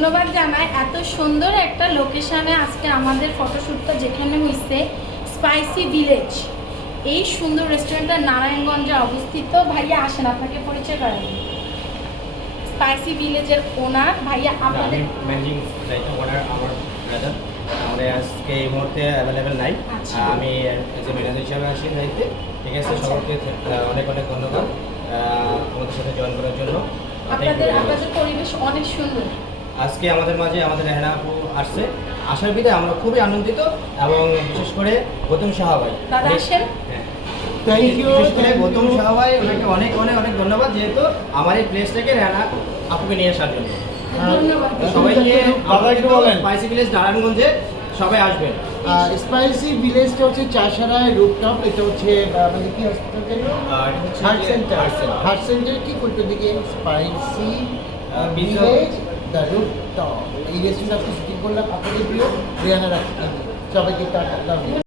ধন্যবাদ জানাই এত সুন্দর একটা লোকেশনে আজকে আমাদের ফটোশ্যুটটা যেখানে হয়েছে স্পাইসি ভিলেজ। এই সুন্দর রেস্টুরেন্টটা নারায়ণগঞ্জে অবস্থিত। ভাইয়া আসেন, আপনাকে পরিচয় করাই। স্পাইসি ভিলেজের ওনার ভাইয়া আপনাদের ম্যানেজিং ডাইরেক্টর ওনার আমার ব্রাদার। আমাদের আজকে এই মুহূর্তে অ্যাভেলেবেল নাই। আমি এজ এ ম্যানেজার হিসাবে আসি দায়িত্বে। ঠিক আছে, সবাইকে অনেক অনেক ধন্যবাদ আমাদের সাথে জয়েন করার জন্য। আপনাদের পরিবেশ অনেক সুন্দর। আজকে আমাদের মাঝে আমাদের রেহানা আপু আসছে, আসার বিধায় আমরা খুবই আনন্দিত এবং বিশেষ করে গৌতম সাহা ভাই। দাদা আসেন। Thank you. বিশেষ করে গৌতম সাহা ভাই ওনাকে অনেক অনেক অনেক ধন্যবাদ, যেহেতু আমার এই প্লেসটাকে রেহানা আপুকে নিয়ে আসার জন্য। ধন্যবাদ সবাইকে স্পাইসি ভিলেজ নারায়ণগঞ্জে সবাই আসবেন। স্পাইসি ভিলেজটা হচ্ছে চাষারায় রুপটপ। এটা হচ্ছে মানে কি হসপিটাল, হার্ট সেন্টার কি করতে দিকে স্পাইসি ভিলেজ দ্য রুপটপ। এই রেস্টুরেন্ট আপনি শুটিং করলাম আপনাদের প্রিয় রেহানা রাখি। সবাইকে টাটা, লাভ ইউ।